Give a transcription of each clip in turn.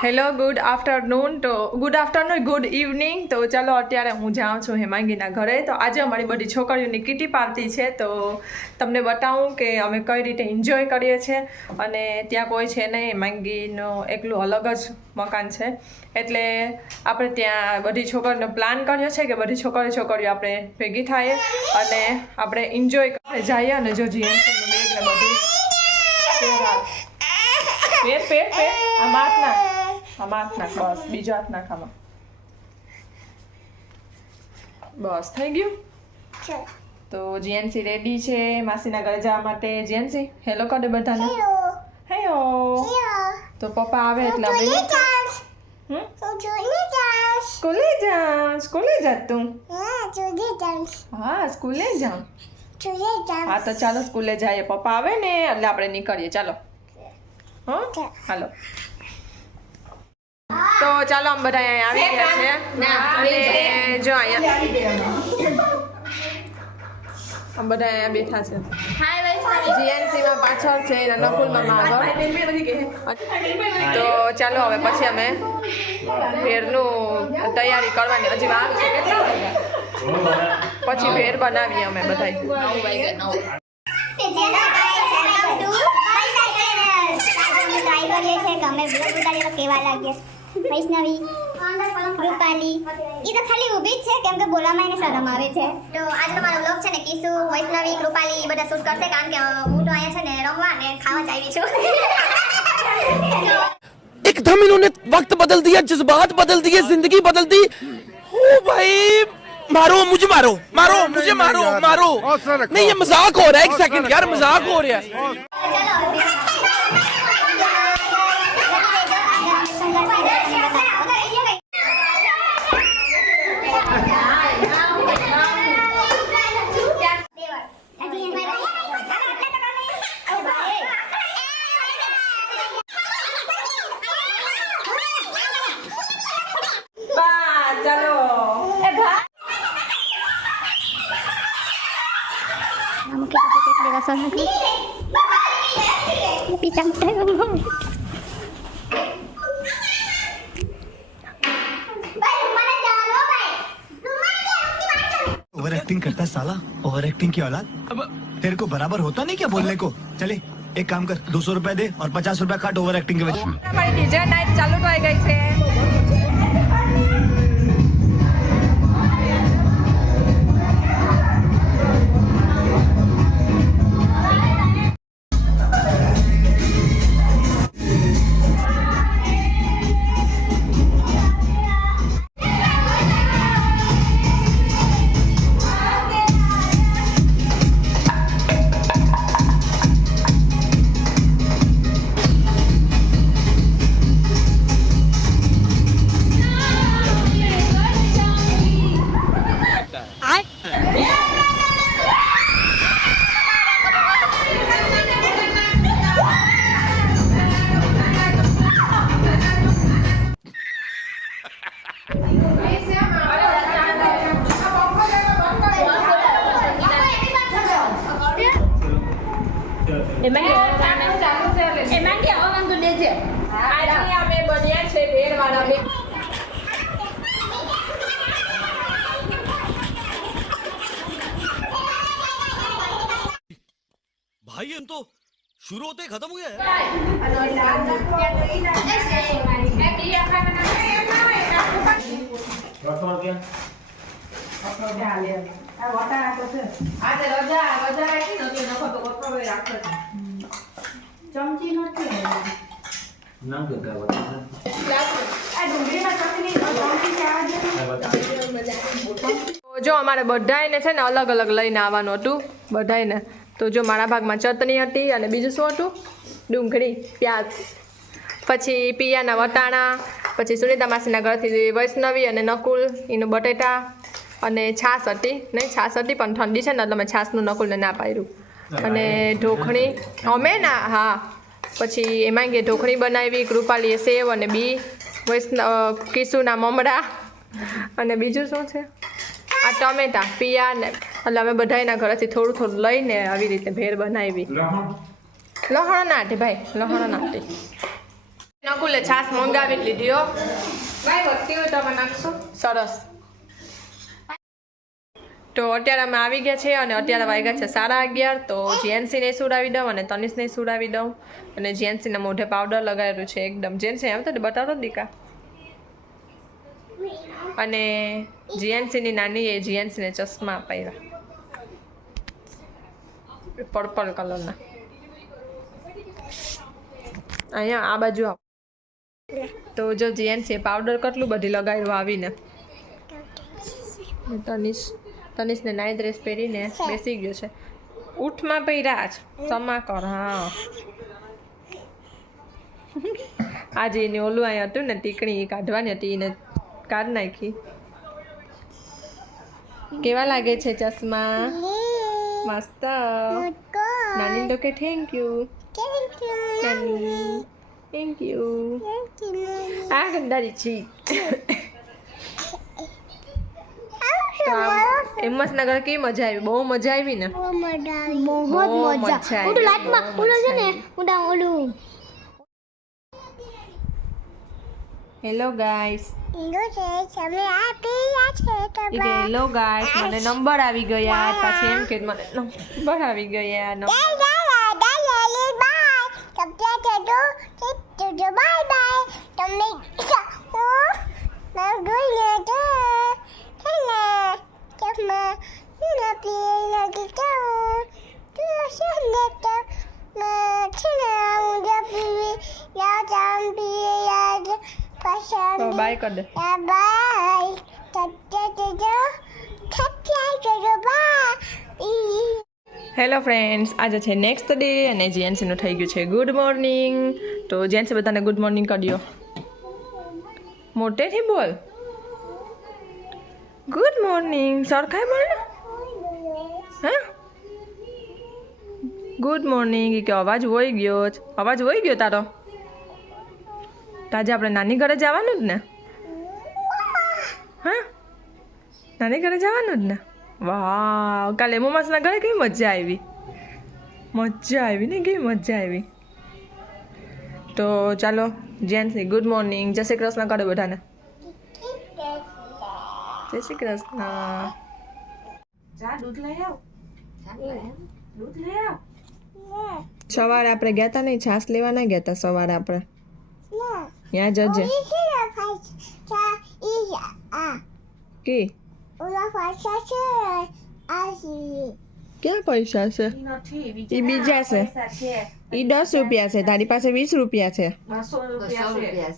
Hello good afternoon તો good afternoon good evening તો ચાલો અત્યારે હું જાઉં છું હેમાંગીના ઘરે. તો આજે અમારી બધી છોકરીઓની કીટી પાર્ટી છે. તો તમને બતાવું કે અમે કઈ રીતે એન્જોય કરીએ છીએ. અને ત્યાં કોઈ છે નહીં, હેમાંગીનું એકલું અલગ જ મકાન છે. એટલે આપણે ત્યાં બધી છોકરીનો પ્લાન કર્યો છે કે બધી છોકરી છોકરીઓ આપણે ભેગી થાય અને આપણે એન્જોય જઈએ અને જો જીએમસીનું બેગ પેર પેર પેર આ હાથ નાખ આમાં હાથ નાખ બસ બીજો હાથ નાખ આમાં બસ થઈ ગયું તો જીએનસી રેડી છે માસીના ઘરે જવા માટે. જીએનસી હેલો કરે બધાને. હેલો તો પપ્પા આવે એટલે અમે સ્કૂલે જા સ્કૂલે જા તું? હા સ્કૂલે જાઉં. હા તો ચાલો સ્કૂલે જઈએ. પપ્પા આવે ને એટલે આપણે નીકળીએ. ચાલો. હા? હાલો. તો ચાલો આમ બધા અહીંયા આવી ગયા છે. અને જો અહીંયા. આમ બધા અહીંયા બેઠા છે. જીએનસી માં પાછળ છે એના નકુલમાં આગળ. તો ચાલો હવે પછી અમે ભેરનું તૈયારી કરવાની. હજી વાર છે પછી ભેર બનાવીએ અમે બધા કેવા લાગે? વૈષ્ણવી રૂપાલી એ તો ખાલી ઊભી જ છે કેમ કે બોલવામાં એને શરમ આવે છે તો આજનો મારો વ્લોગ છે ને કિસુ વૈષ્ણવી કૃપાલી એ બધા શૂટ કરશે કારણ કે અ, હું તો અહીંયા છે ને રમવા ને ખાવા જ આવી છું एकदम इन्होंने वक्त बदल दिया जज्बात बदल दिए जिंदगी बदल दी ओ भाई मारो मुझे मारो मारो मुझे मारो मारो नहीं ये मजाक हो रहा है एक सेकंड यार मजाक हो रहा है भी जानता है ओवर एक्टिंग करता है साला ओवर एक्टिंग की औलाद अब तेरे को बराबर होता नहीं क्या बोलने को चले एक काम कर दो सौ रुपए दे और पचास रूपया काट ओवर एक्टिंग के वजह से આજે અમે બન્યા છે ભેળવાળા બે भाई हम तो शुरू होते ही खत्म हो गया है તો જો અમારે બધાયને છે ને અલગ અલગ લઈને આવવાનું હતું, બધાયને. તો જો મારા ભાગમાં ચટણી હતી અને બીજું શું હતું? ડુંગળી, પ્યાજ. પછી પિયાના વટાણા, પછી સુનિતા માસીના ઘરથી વૈષ્ણવી અને નકુલ, એનું બટેટા. અને છાશ હતી. નહીં છાશ હતી પણ ઠંડી છે ને એટલે મેં છાશનું નકુલને ના પાડ્યું. અને ઢોકળી. અમે ના હા. પછી એમાં કે ઢોકળી બનાવી કૃપાલીએ સેવ અને બી વૈષ્ણવ કિશુના મમરા. અને બીજું શું છે? આ ટમેટા પિયા ને એટલે અમે બધાના ઘરેથી થોડું થોડું લઈને આવી રીતે ભેર બનાવી. લહણ? નાટી ભાઈ લહણ નાટી નકુલે છાશ મંગાવી લીધી હો. ભાઈ વધતી હોય તમે નાખશો? સરસ. તો અત્યારે અમે આવી ગયા છે અને અત્યારે વાગ્યા છે સાડા અગિયાર. તો જીએનસીને સુડાવી દઉં અને તનિષને સુડાવી દઉં. અને જીએનસીના મોઢે પાવડર લગાવેલું છે એકદમ. જીએનસી એમ તો બતાવો દીકા. અને જીએનસીની નાની એ જીએનસીને ચશ્મા પહેર્યા. પર્પલ કલરના અહીંયા આ બાજુ આવ. તો જો જીએનસી પાવડર કેટલું બધી લગાવ્યું આવીને. તનિષ. તનિષને નાઈ ડ્રેસ પહેરીને બેસી ગયો છે. ઉઠમાં પહેર્યા જ સમા કર હા. આજે એને ઓલું અહીંયા હતું ને ટીકણી કાઢવાની હતી એને કાઢ નાખી. કેવા લાગે છે ચશ્મા? મસ્ત. નાની તો કે થેન્ક યુ થેન્ક યુ આ ગંદારી છી હિંમતનગર કેવી મજા આવી? બહુ મજા આવી ને? બહુ બહુ મજા. આવી, ઓલું લાઈટમાં ઓલું છે મજા ને આવી. ઓલા ઓલું હેલો ગાઈસ હેલો ગાઈસ મને નંબર આવી ગયા. પછી એમ કે મને નંબર આવી ગયા. નંબર તો બાય કર દે. હેલો ફ્રેન્ડ્સ આજે છે નેક્સ્ટ ડે અને જીએનસીનું થઈ ગયું છે ગુડ મોર્નિંગ તો જીએનસી બધાને ગુડ મોર્નિંગ કર્યો મોટેથી બોલ. ગુડ મોર્નિંગ સરખાય બોલ હા? ગુડ મોર્નિંગ કે અવાજ વહી ગયો અવાજ વહી ગયો તારો? તો આજે આપણે નાની ઘરે જવાનું જ ને? હા? નાની ઘરે જવાનું જ ને? વાહ કાલે મોમાસના ઘરે કેવી મજા આવી? મજા આવી ને કેવી મજા આવી? તો ચાલો જેન્સી ગુડ મોર્નિંગ જય શ્રી કૃષ્ણ કરો બધાને. જય શ્રી કૃષ્ણ. સવારે આપણે ગયા હતા નહીં છાસ લેવા ના ગયા હતા સવારે આપણે. ત્યાં જજે કે ક્યાં પૈસા છે એ બીજા છે એ દસ રૂપિયા છે તારી પાસે વીસ રૂપિયા છે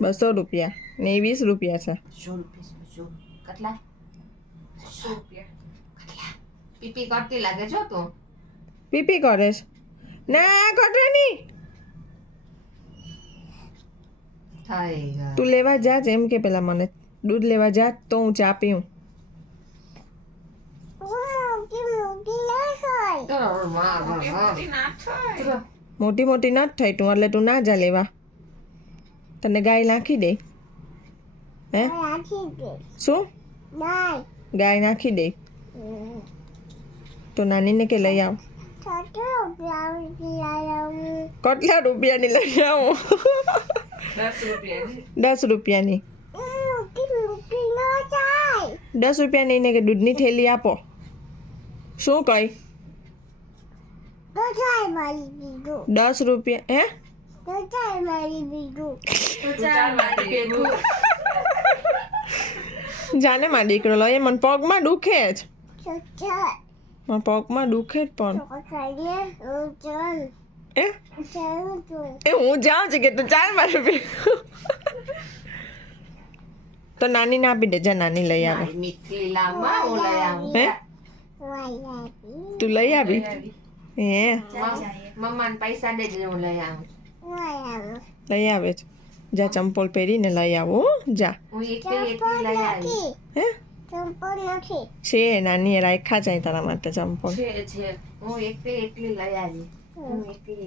બસો રૂપિયા ને એ વીસ રૂપિયા છે પીપી કરતી લાગે છો તું પીપી કરે છે ના કટરે નહીં થઈ ગયું તું લેવા જા જ એમ કે પેલા મને. દૂધ લેવા જા તો હું ચા પીઉં. મોટી મોટી ન થઈ તું એટલે તું ના જા લેવા. તને ગાય નાખી દે. હે? શું? ગાય નાખી દે. તો નાનીને કે લઈ આવ. કેટલા રૂપિયાની લઈ આવું. દસ રૂપિયાની. દસ રૂપિયાની. ને કે દૂધની થેલી આપો. શું કઈ? દસ રૂપિયા હે? જાને માં દીકરો લો એ મને પગમાં દુખે જ. મને પગમાં દુખે જ પણ. એ એ હું જાઉં છું કે તું ચાલ મારે તો નાની ના આપી દેજા નાની લઈ આવે. મીઠી લાંબા હું લઈ આવું. હે? તું લઈ આવી? હે? મમ્માને પૈસા દેજે હું લઈ આવું. લઈ આવે છે. જા ચંપલ પહેરીને લઈ આવો હો, જા. હું એકલી એકલી લઈ આવી. હે? છે નાની એ રાખ્યા જાય તારા માટે ચંપલ. છે છે. હું એકલી એકલી લઈ આવી.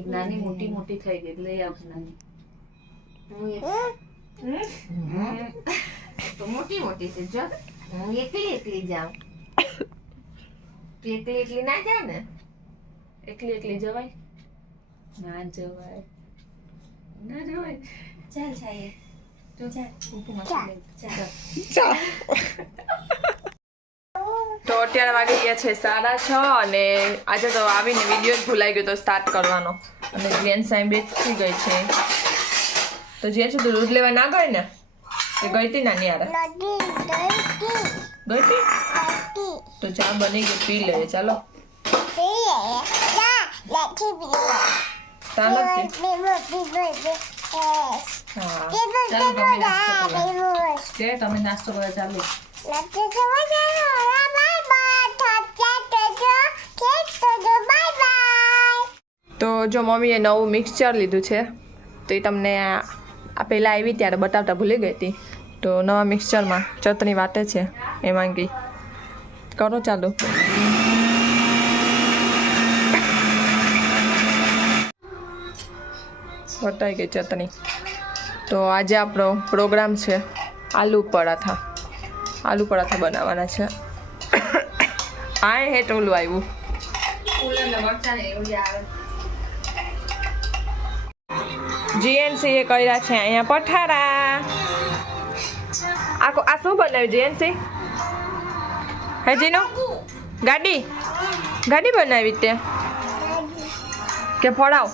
નાની મોટી મોટી થઈ ગઈ લઈ આવું નાની. તો મોટી મોટી છે જો. હું એકલી એકલી જાઉં. તું એકલી એકલી ના જા ને. એકલી એકલી જવાય? ના જવાય. ના જવાય? ચાલ ચાલ. તું ચાલ. મસ્ત ચાલ. તો અત્યારે વાગી ગયા છે સાડા છ અને આજે તો આવીને વીડિયો જ ભૂલાઈ ગયો તો સ્ટાર્ટ કરવાનો. અને જેન સાહેબ બેસી ગઈ છે. તો જે છે તો દૂધ લેવા ના ગઈ ને? એ ગઈ હતી નાની યારે ગઈ હતી તો ચા બની ગઈ પી લે ચાલો. તમે નાસ્તો કરો. કે તમે નાસ્તો કરો ચાલુ. તો જો મમ્મીએ નવું મિક્સચર લીધું છે, તો એ તમને આ પહેલાં આવી ત્યારે બતાવતા ભૂલી ગઈ હતી. તો નવા મિક્સચરમાં ચટણી વાટે છે એમાં ગઈ કરો ચાલુ. વટાઈ ગઈ ચટણી. તો આજે આપણો પ્રોગ્રામ છે આલુ પરાઠા. આલુ પરાઠા બનાવવાના છે. આ હેઠ ઓલું આવ્યું. ફૂલ અને મરચા ને એવું આવે જીએનસી એ કર્યા છે અહીંયા પઠારા. આખો આ શું બનાવ્યું જીએનસી? હે જીનો ગાડી? ગાડી બનાવી તે? કે ફળાવ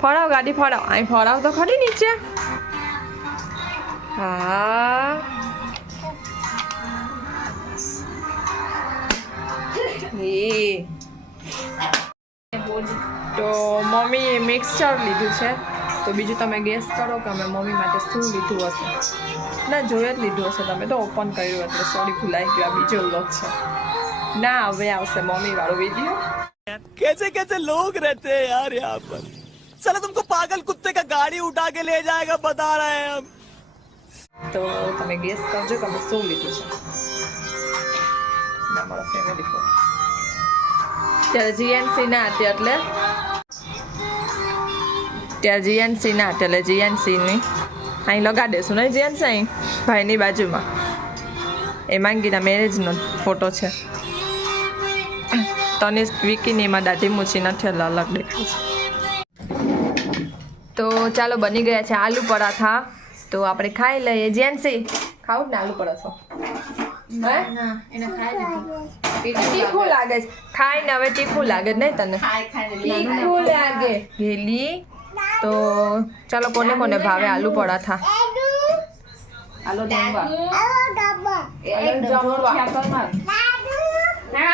ફળાવ ગાડી ફળાવ અહીં ફળાવ તો ખરી નીચે. હા. એ તો મમ્મીએ મિક્સચર લીધું છે. તો બીજું તમે ગેસ કરો કે અમે મમ્મી માટે શું લીધું હશે ના જોઈ જ લીધું હશે તમે તો ઓપન કર્યું એટલે સોરી ભૂલાઈ ગયું આ બીજો વ્લોગ છે ના હવે આવશે મમ્મી વાળો વિડીયો कैसे कैसे लोग रहते हैं यार यहाँ पर साला तुमको पागल कुत्ते का गाड़ी उठा के ले जाएगा बता रहे हैं हम તો તમે ગેસ કરજો કે અમે શું લીધું છે ના મારો ફેમિલી ફોટો ત્યારે જીએનસી ના હતી એટલે ત્યારે જીએનસી ના એટલે જીએનસીની અહીં લગા દેશું નહીં જીએનસી અહીં ભાઈની બાજુમાં. એ માંગીના મેરેજનો ફોટો છે. તને વિકીની એમાં દાઢી મૂછી નથી અલગ દેખાય છે તો ચાલો બની ગયા છે આલુ પરાઠા. તો આપણે ખાઈ લઈએ. જેન્સી ખાવું ને આલુ પરાઠો. તીખું લાગે છે. ખાઈને હવે તીખું લાગે નહીં તને? તીખું લાગે. ઘેલી તો ચાલો કોને કોને ભાવે? આલુ પરાઠા.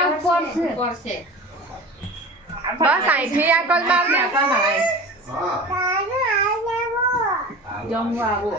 ઉપર છે. બસ અહીંથી આકલ માર ને. જમવા આવો.